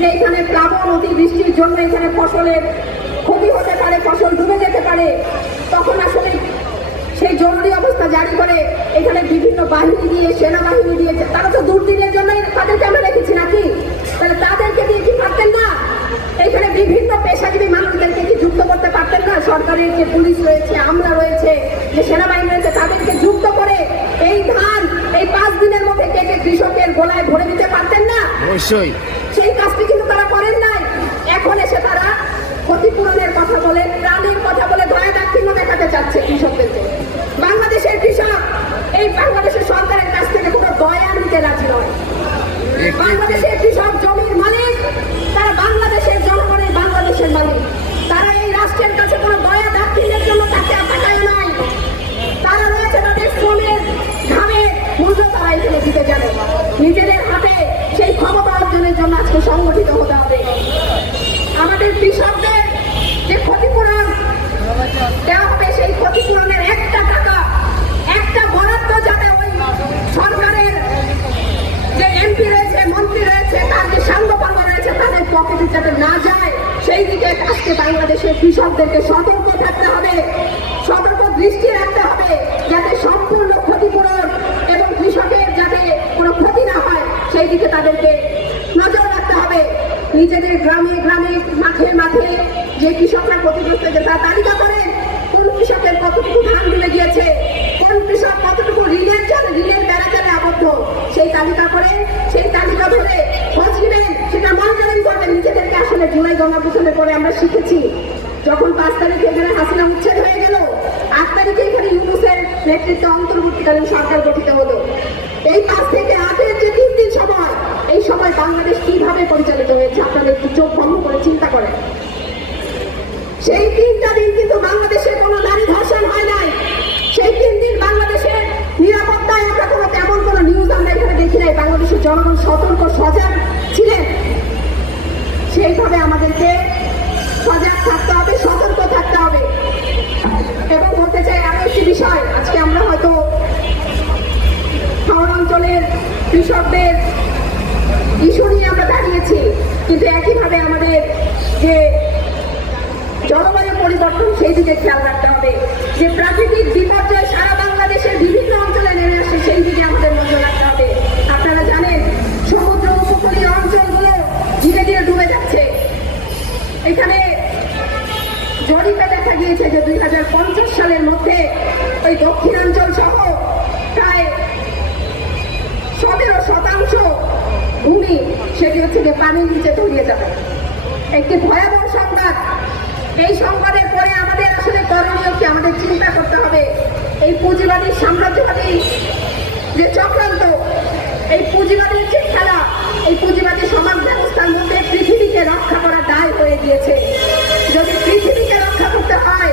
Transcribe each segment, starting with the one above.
যে এখানে প্লাবন অতিবৃষ্টির জন্য এখানে ফসলের ক্ষতি হতে পারে, ফসল ডুবে যেতে পারে, তখন আসলে সেই জরুরি অবস্থা জারি করে এখানে বিভিন্ন বাহিনী দিয়ে, সেনাবাহিনী দিয়েছে। তারা তো দুর্দিনের জন্যই তাদেরকে আমরা রেখেছি নাকি? তাহলে তাদেরকে দিয়ে কি পারতেন না এখানে বিভিন্ন পেশাজীবী মানুষদেরকে কি যুক্ত করতে পারতেন না? সরকারের যে পুলিশ রয়েছে, আমলা রয়েছে, যে সেনাবাহিনী রয়েছে, তাদেরকে যুক্ত করে এই ধান এই 5 দিনের মধ্যে কেটে কৃষকের গোলায় ভরে দিতে পারতেন না? অবশ্যই। সেই কাজটি কিন্তু তারা করেন নাই। এখন এসে তারা ক্ষতিপূরণের কথা বলে, ত্রাণের কথা বলে দয়া দাক্ষিণ্য দেখাতে চাচ্ছে কৃষকদেরকে। বাংলাদেশের কৃষক এই বাংলাদেশের সরকারের কাছ থেকে কোনো দয়া নিতে রাজি নয়। বাংলাদেশের কৃষক জমির মালিক, তারা বাংলাদেশের জনগণের, বাংলাদেশের মালিক। তারা এই রাষ্ট্রের কাছে কোনো দয়া দাক্ষিণ্যের জন্য তাকে তাকায় নাই। তারা রয়েছে তাদের শ্রমের ঘামে মূল্য তারা এখানে দিতে জানে। নিজেদের হাতে সেই ক্ষমতা অর্জনের জন্য আজকে সংগঠিত হতে হবে। আমাদের কৃষকদের যে ক্ষতিপূরণ দেওয়া হবে, সেই ক্ষতিপূরণের একটা টাকা, একটা বরাদ্দ যাতে ওই সরকারের যে এমপি রয়েছে, মন্ত্রী রয়েছে, তার যে সাংবাদিক রয়েছে, তাদের পকেটে যাতে না যায়, সেই দিকে আজকে বাংলাদেশের কৃষকদেরকে সতর্ক থাকতে হবে, সতর্ক দৃষ্টি রাখতে হবে, যাতে সম্পূর্ণ ক্ষতিপূরণ এবং কৃষকের যাতে কোনো ক্ষতি না হয়, সেই দিকে তাদেরকে নজর রাখতে হবে। নিজেদের গ্রামে গ্রামে, মাঠে মাঠে যে কৃষকরা ক্ষতিগ্রস্ত হয়েছে তার তালিকা করেন। কোন কৃষকের কতটুকু ধান ডুবে গিয়েছে, কোন কৃষক কতটুকু ঋণের বেড়া জালে আবদ্ধ, সেই তালিকা করেন। সেই তালিকা ধরে খোঁজ নেবেন, সেটা মনিটরিং করবেন। নিজেদেরকে আসলে জুলাই গণঅভ্যুত্থানের পরে আমরা শিখেছি, যখন 5 তারিখে এখানে হাসিনা উচ্ছেদ হয়ে গেল, 8 তারিখে এখানে ইউনূসের নেতৃত্বে অন্তর্বর্তীকালীন সরকার গঠিত হলো। এই 5 থেকে 8-এর যে 3 দিন সময়, এই সময় বাংলাদেশ কিভাবে পরিচালিত হয়েছে আপনারা একটু চোখ বন্ধ করে চিন্তা করেন। সেই 3টা দিন কিন্তু বাংলাদেশে কোনো নারী ধর্ষণ হয় নাই। সেই 3 দিন বাংলাদেশের নিরাপত্তায় আমরা কোনো তেমন কোনো নিউজ আমরা এখানে দেখি নাই। বাংলাদেশের জনগণ সতর্ক, সজাগ ছিলেন। সেইভাবে আমাদেরকে সজাগ থাকতে হবে, সতর্ক থাকতে হবে। এবং বলতে চাই আরো একটি বিষয়, আজকে আমরা হয়তো শহর অঞ্চলের কৃষকদের ইস্যু নিয়ে আমরা দাঁড়িয়েছি, কিন্তু একইভাবে আমাদের যে জলবায়ু পরিবর্তন, সেই দিকে খেয়াল রাখতে হবে। যে প্রাকৃতিক বিপর্যয় সারা বাংলাদেশের বিভিন্ন অঞ্চলে নেমে আসে, সেই দিকে আমাদের নজর রাখতে হবে। আপনারা জানেন সমুদ্র উপকূলীয় অঞ্চলগুলো ধীরে ধীরে ডুবে যাচ্ছে। এখানে জরিপে দেখা গিয়েছে যে 2050 সালের মধ্যে ওই দক্ষিণাঞ্চল সহ প্রায় 17% ভূমি সেটি হচ্ছে যে পানির নিচে তলিয়ে যাবে। একটি ভয়াবহ সংবাদ। এই সংবাদের পরে আমাদের আসলে করণীয় কি, আমাদের চিন্তা করতে হবে। এই পুঁজিবাদী সাম্রাজ্যবাদী যে চক্রান্ত, এই পুঁজিবাদীর যে খেলা, এই পুঁজিবাদী সমাজ ব্যবস্থার মধ্যে পৃথিবীকে রক্ষা করা দায় হয়ে গিয়েছে। যদি পৃথিবীকে রক্ষা করতে হয়,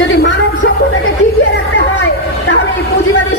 যদি মানব সভ্যতাকে টিকিয়ে রাখতে হয়, তাহলে এই পুঁজিবাদী